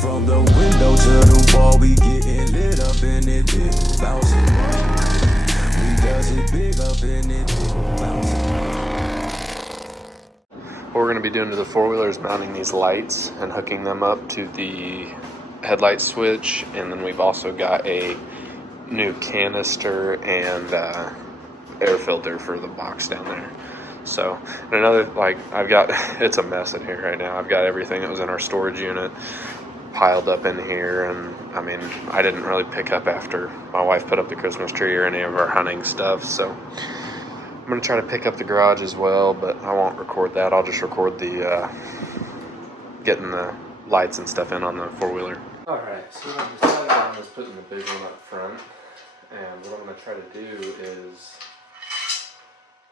From the window to the wall, we getting lit up in it, big bouncing. We does it big up in it, big bouncing. What we're going to be doing to the four-wheeler is mounting these lights and hooking them up to the headlight switch, and then we've also got a new canister and air filter for the box down there. So, and another, I've got, it's a mess in here right now. I've got everything that was in our storage unit piled up in here, and I mean, I didn't really pick up after my wife put up the Christmas tree or any of our hunting stuff, so I'm going to try to pick up the garage as well, but I won't record that. I'll just record the getting the lights and stuff in on the four-wheeler. Alright, so what I've decided on is putting the big one up front, and what I'm going to try to do is,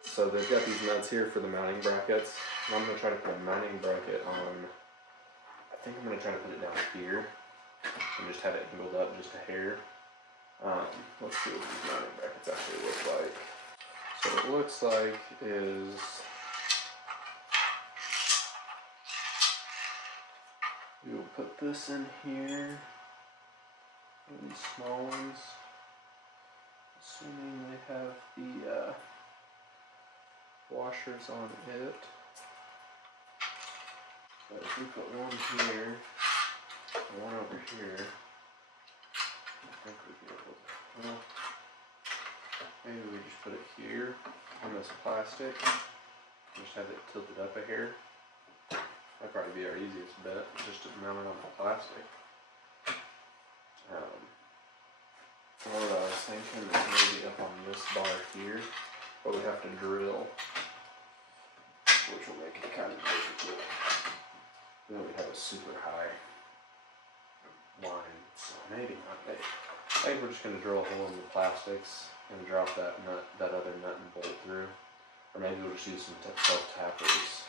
so they've got these nuts here for the mounting brackets, and I'm going to try to put a mounting bracket on, I think I'm going to try to put it down here, and just have it angled up just a hair. Let's see what these mounting brackets actually look like. So what it looks like is, we will put this in here, these small ones, assuming they have the washers on it. But if we put one here, and one over here, I think we'd be able to, well, maybe we just put it here on this plastic, just have it tilted up a hair. That'd probably be our easiest bet, just to mount it on the plastic. Or I was thinking that maybe up on this bar here, but we have to drill, which will make it kind of difficult. Then we have a super high line, so maybe not. I think we're just going to drill a hole in the plastics and drop that nut, that other nut and bolt through, or maybe we'll just use some self-tappers.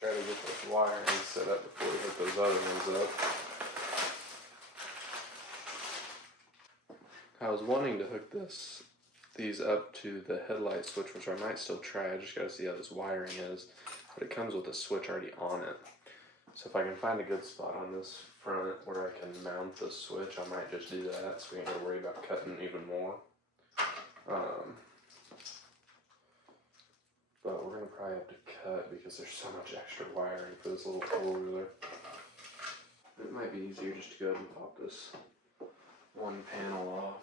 Try to get this wiring set up before we hook those other ones up. I was wanting to hook these up to the headlight switch, which I might still try. I just gotta see how this wiring is, but it comes with a switch already on it. So if I can find a good spot on this front where I can mount the switch, I might just do that, so we ain't gotta worry about cutting even more. because there's so much extra wiring for this little four-wheeler. It might be easier just to go ahead and pop this one panel off.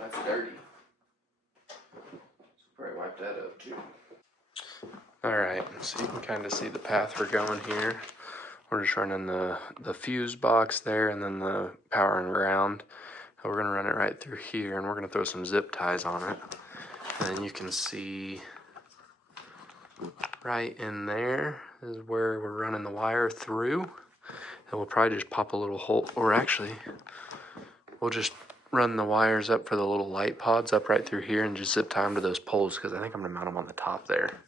That's dirty. So probably wipe that up too. Alright, so you can kind of see the path we're going here. We're just running the fuse box there and then the power and ground. And we're going to run it right through here and we're going to throw some zip ties on it. And then you can see right in there is where we're running the wire through. And we'll probably just pop a little hole, or actually, we'll just run the wires up for the little light pods up right through here and just zip tie them to those poles because I think I'm going to mount them on the top there.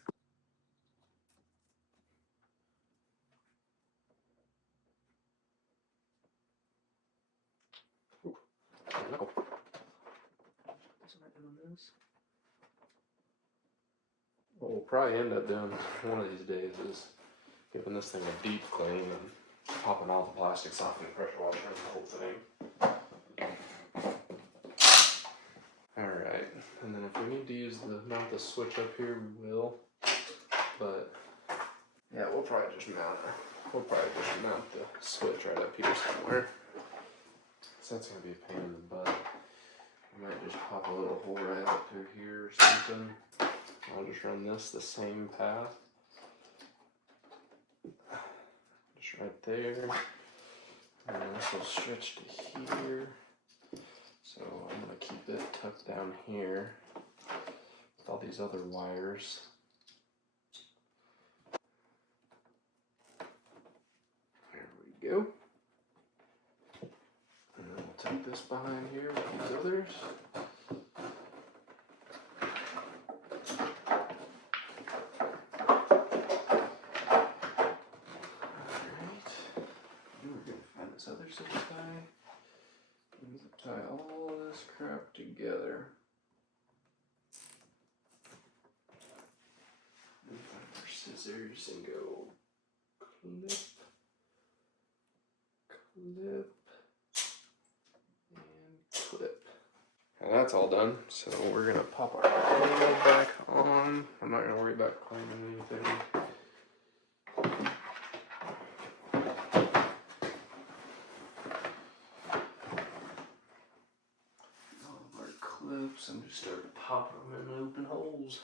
What we'll probably end up doing one of these days is giving this thing a deep clean and popping all the plastics off and pressure washing the whole thing. Alright, and then if we need to use mount the switch up here, we will. But yeah, we'll probably just mount the switch right up here somewhere. So that's gonna be a pain in the butt. I might just pop a little hole right up through here or something. I'll just run this the same path. Just right there. And this will stretch to here. So I'm going to keep it tucked down here with all these other wires. There we go. And then we'll tuck this behind here with these others. Other zip tie and zip tie all this crap together. And find our scissors and go clip, clip, and clip. And that's all done. So we're gonna pop our cable back on. I'm not gonna worry about claiming anything. Clips and just start popping them in open holes.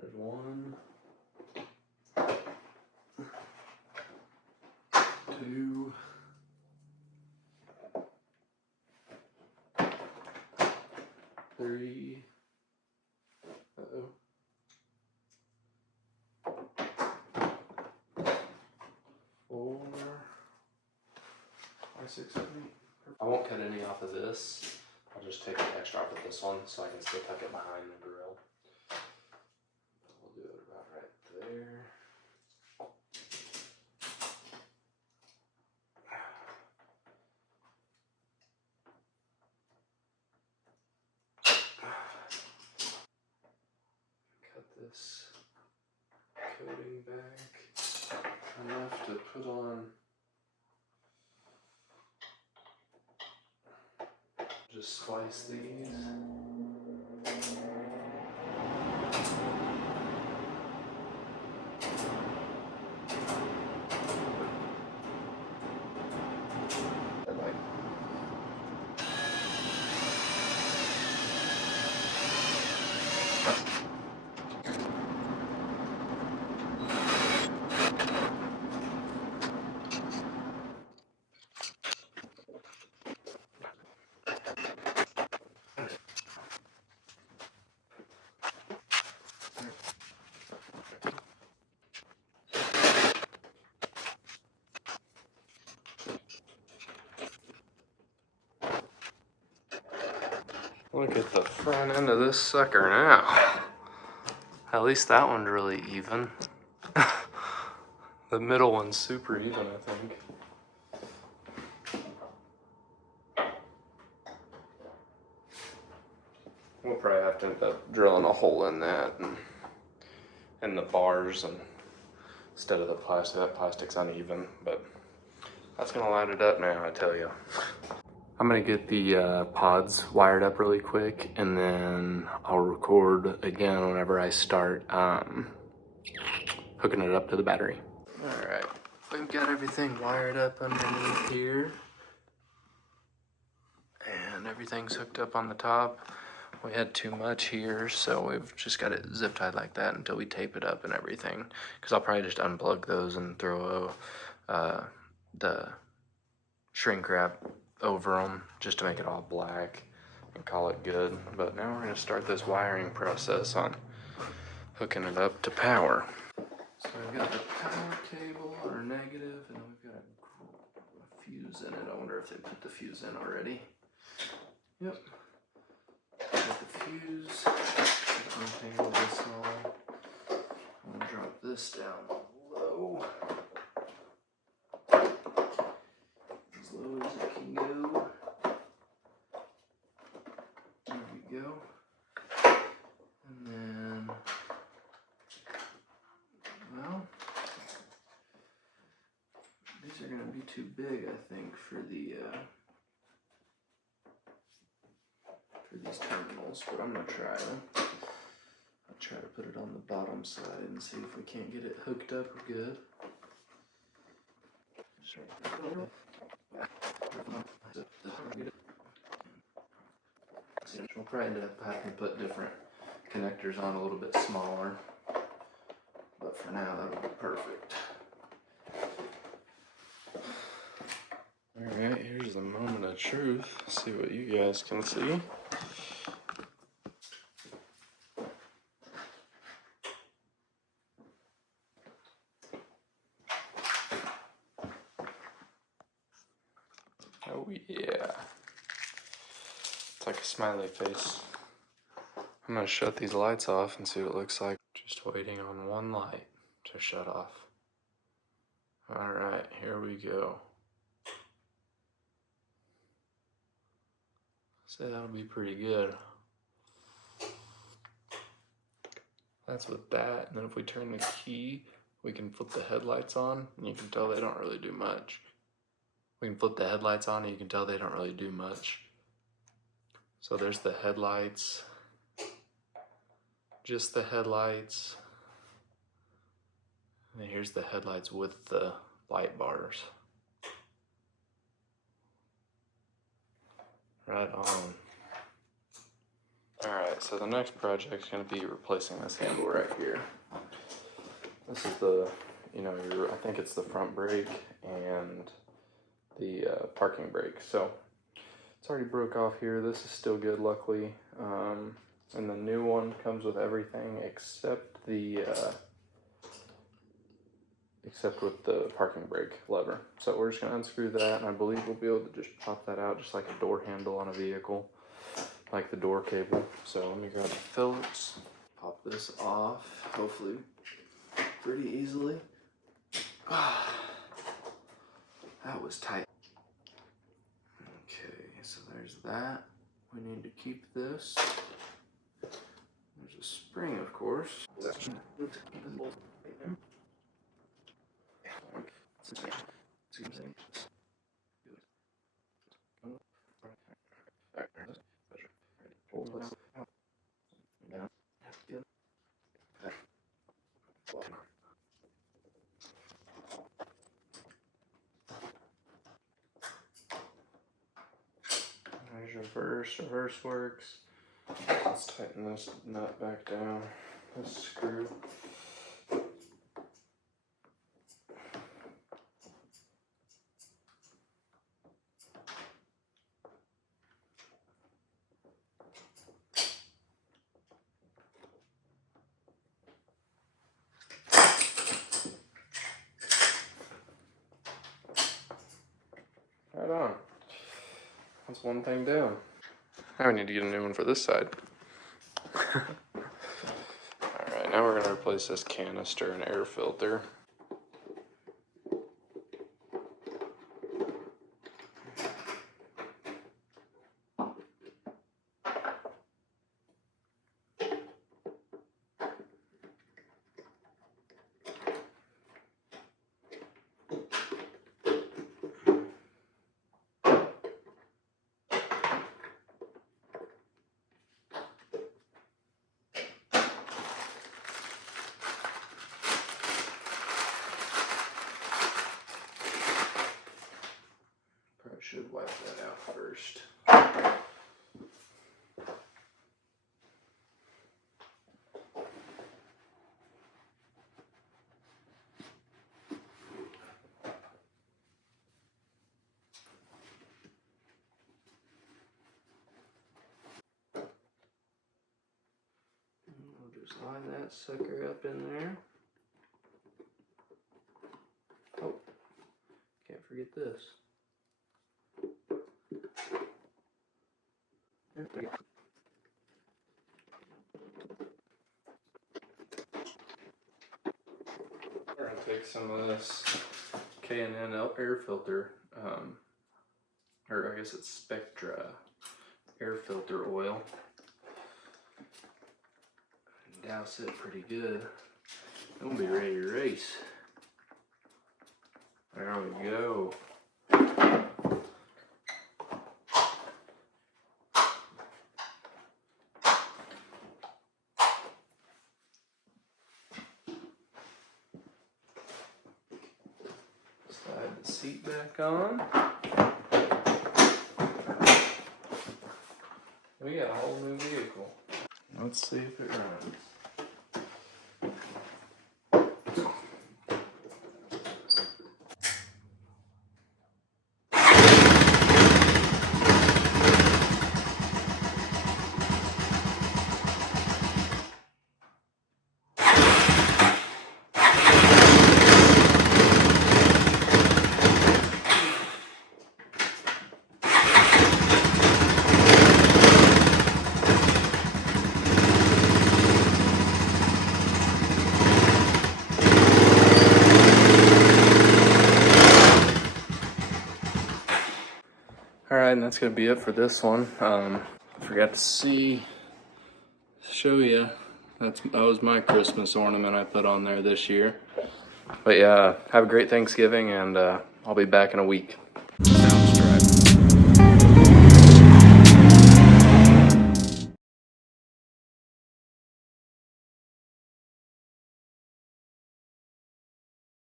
There's one, two, three, four, 5, 6, 7, 8. I won't cut any off of this. I'll just take the extra off of this one so I can still tuck it behind the grill. We'll do it about right there. Cut this coating back enough to put on. Just slice these. Look at the front end of this sucker now. At least that one's really even. The middle one's super even, I think. We'll probably have to end up drilling a hole in that and the bars and instead of the plastic. That plastic's uneven, but that's gonna light it up now, I tell you. I'm gonna get the pods wired up really quick, and then I'll record again whenever I start hooking it up to the battery. All right, we've got everything wired up underneath here, and everything's hooked up on the top. We had too much here, so we've just got it zip tied like that until we tape it up and everything. Because I'll probably just unplug those and throw the shrink wrap over them just to make it all black and call it good. But now we're going to start this wiring process on hooking it up to power. So we've got the power cable, our negative, and then we've got a fuse in it. I wonder if they put the fuse in already. Yep. Got the fuse. Untangle this all. I'm going to drop this down low. As low as it can go. There we go. And then, well, these are going to be too big, I think, for the these terminals, but I'm going to try them. I'll try to put it on the bottom side and see if we can't get it hooked up good. We'll probably end up having to put different connectors on a little bit smaller, but for now that'll be perfect. Alright, here's the moment of truth. See what you guys can see. Oh yeah. It's like a smiley face. I'm gonna shut these lights off and see what it looks like. Just waiting on one light to shut off. Alright, here we go. Say that'll be pretty good. That's with that, and then if we turn the key, we can flip the headlights on, and you can tell they don't really do much. We can flip the headlights on, and you can tell they don't really do much. So there's the headlights. Just the headlights. And then here's the headlights with the light bars. Right on. Alright, so the next project is going to be replacing this handle right here. This is the, I think it's the front brake and the parking brake. So it's already broke off here. This is still good, luckily. And the new one comes with everything except with the parking brake lever. So we're just gonna unscrew that, and I believe we'll be able to just pop that out just like a door handle on a vehicle, like the door cable. So let me grab the Phillips, pop this off, hopefully pretty easily. That was tight. Okay, so there's that. We need to keep this. There's a spring, of course. There's reverse. Reverse works. Let's tighten this nut back down. This screw. Right on. That's one thing down. Now we need to get a new one for this side. Alright, now we're going to replace this canister and air filter. Should wipe that out first. We'll just line that sucker up in there. Oh, can't forget this. We're going to take some of this K&N air filter, or I guess it's Spectra air filter oil, and douse it pretty good. We'll be ready to race. There we go. Slide the seat back on. We got a whole new vehicle. Let's see if it runs. Alright, and that's going to be it for this one. I forgot to show you. That was my Christmas ornament I put on there this year. But yeah, have a great Thanksgiving, and I'll be back in a week.